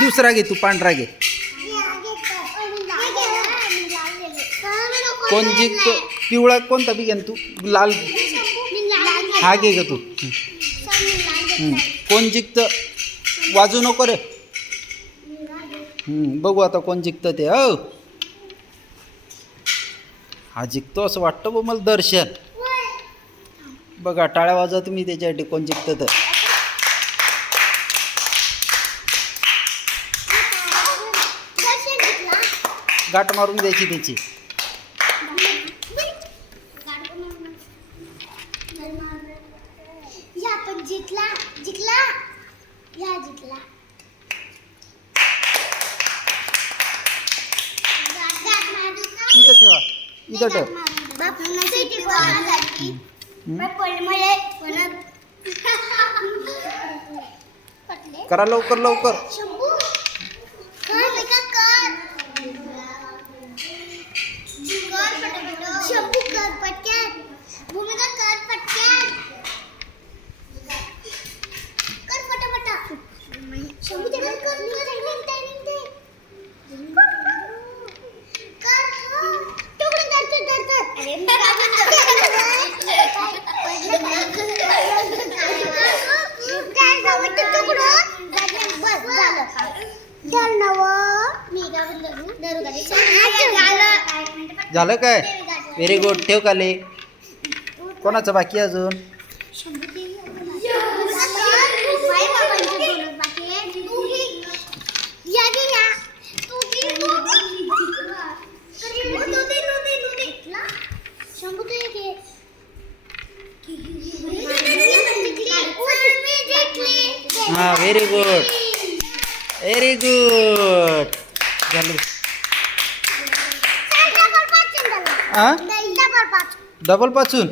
दुसरा घे तू, पांढरा घे. कोण जिंकतो? पिवळा कोणता बी घे ना तू. लाल हा घे ग तू. कोण जिंकतं? वाजू नको रे. बघू आता कोण जिंकतं ते. हो, हा जिंकतो असं वाटतं बघ मला. दर्शन बघा, टाळ्या वाजवा तुम्ही त्याच्यासाठी कोण जिंकतं तर. गाठ मारून द्यायची त्याची. जिंकला जिंकला या जिंकला. इथं ठेवा, इथं ठेव. करा लवकर लवकर. झालं काय? Very good. ठेव खाली. कोणाचं बाकी अजून? हा, व्हेरी गुड, व्हेरी गुड. झालं. हा, डबल पासून.